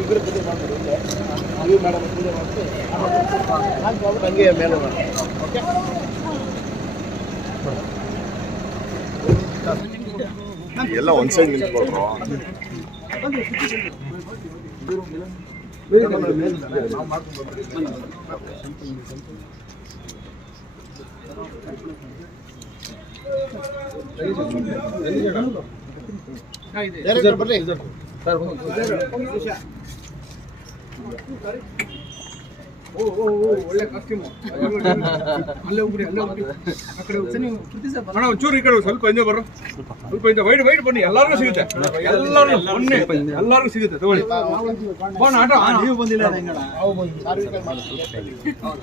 ಇಬ್ಬರು ಜೊತೆ ಮಾಡ್ಬೋದು ನೀವು ಮೇಡಮ್ ಪೂಜೆ ಮಾಡಿಸಿ ಹಂಗೆ ಮೇಲೆ ಮಾಡಿ ಓಕೆ. ಎಲ್ಲ ಒಂದ್ ಸೈಡ್ ನಿಂತ್ಕೊಳ್ರು. ಬರ್ಲಿ ಒಳ್ಳೆ ಕಾಸ್ಟ್ಯೂಮು. ಅಲ್ಲೇ ಹೋಗ್ರಿ ಆ ಕಡೆ ಒಂಚೂರು ಈ ಕಡೆ ಸ್ವಲ್ಪ ಹಿಂದೆ ಬರ್ರು, ಸ್ವಲ್ಪ ಹಿಂದೆ ವೈಡ್ ವೈಡ್ ಬನ್ನಿ, ಎಲ್ಲರಿಗೂ ಸಿಗುತ್ತೆ, ಎಲ್ಲರಿಗೂ ಬನ್ನಿ, ಎಲ್ಲರಿಗೂ ಸಿಗುತ್ತೆ ತಗೊಳ್ಳಿ. ಆಟ ನೀವು ಬಂದಿಲ್ಲ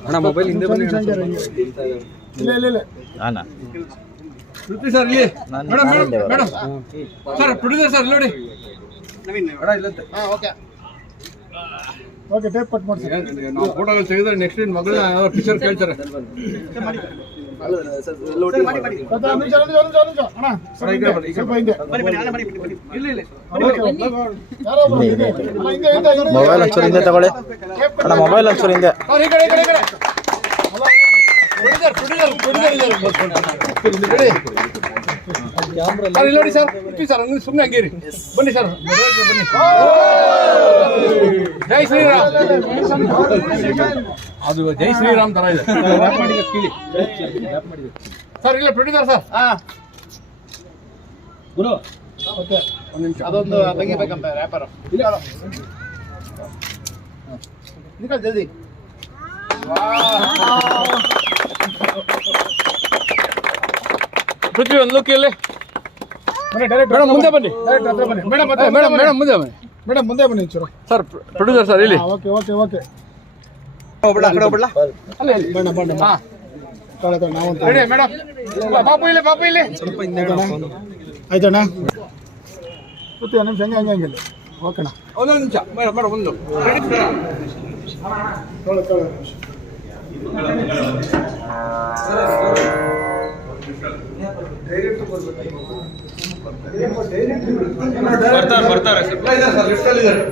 ಅಣ್ಣ, ಮೊಬೈಲ್ ಹಿಂದೆ ಬನ್ನಿ. ಇಲ್ಲ ಪೃಥ್ವಿ ಸರ್ ಇಲ್ಲಿ madam madam sir producer sir ನೋಡಿ ಓಕೆ ಓಕೆ ಟೇಪ್ ಕಟ್ ಮಾಡಿ ನಾವು ಫೋಟೋಗಳು ತೆಗೆದ್ರೆ ನೆಕ್ಸ್ಟ್ ಇನ್ ಮಗಳನ್ನ ಟೀಚರ್ ಕೇಳ್ತಾರೆ. ಮೊಬೈಲ್ ಒಂಚೂರು ಹಿಂದೆ ತಗೊಳ್ಳಿ ಅಣ್ಣ, ಮೊಬೈಲ್ ಒಂಚೂರು ಹಿಂದೆ. ನೋಡಿ ಸರ್ ಸರ್ ಸುಮ್ಮನೆ ಹಂಗೇರಿ ಬನ್ನಿ ಸರ್ ಬನ್ನಿ. ಜೈ ಶ್ರೀರಾಮ್. ಅದು ಜೈ ಶ್ರೀರಾಮ್ ತರ ಇದೆ ಸರ್. ಇಲ್ಲ ಪ್ರೊಡ್ಯೂಸರ್ ಸರ್ ಓಕೆ ಒಂದು ನಿಮಿಷ ಅದೊಂದು ತೆಗಿಬೇಕಂತ ವ್ಯಾಪಾರ ನಿಕಲ್ ಜಲ್ದಿ. ಪೃಥ್ವಿ ಒಂದು ಲುಕ್ ಇಲ್ಲಿ ಮೇಡಮ್ ಮುಂದೆ ಬನ್ನಿ. ಮೇಡಮ್ ಮೇಡಮ್ ಮೇಡಮ್ ಮುಂದೆ ಬನ್ನಿ. ಮೇಡಮ್ ಮುಂದೆ ಬನ್ನಿ ಚೂರು ಸರ್ ಪ್ರೊಡ್ಯೂಸರ್ ಸರ್ ಇಲ್ಲಿ. Okay okay okay ready madam. Bapu ಇಲ್ಲಿ ಬಾಪು ಇಲ್ಲಿ ಆಯ್ತಣ್ಣ. ಒಂದು ನಿಮಿಷ ಹಂಗೆ ಹಂಗಿಲ್ಲ ಓಕೆಣ್ಣ. ಒಂದೊಂದು ನಿಮಿಷ ಮೇಡಮ್ ಮೇಡಮ್ ಒಂದು ಬರ್ತಾರೆ ಸರ್ ಲಿಫ್ಟ್ ಅಲ್ಲಿ ಇದ್ದಾರೆ.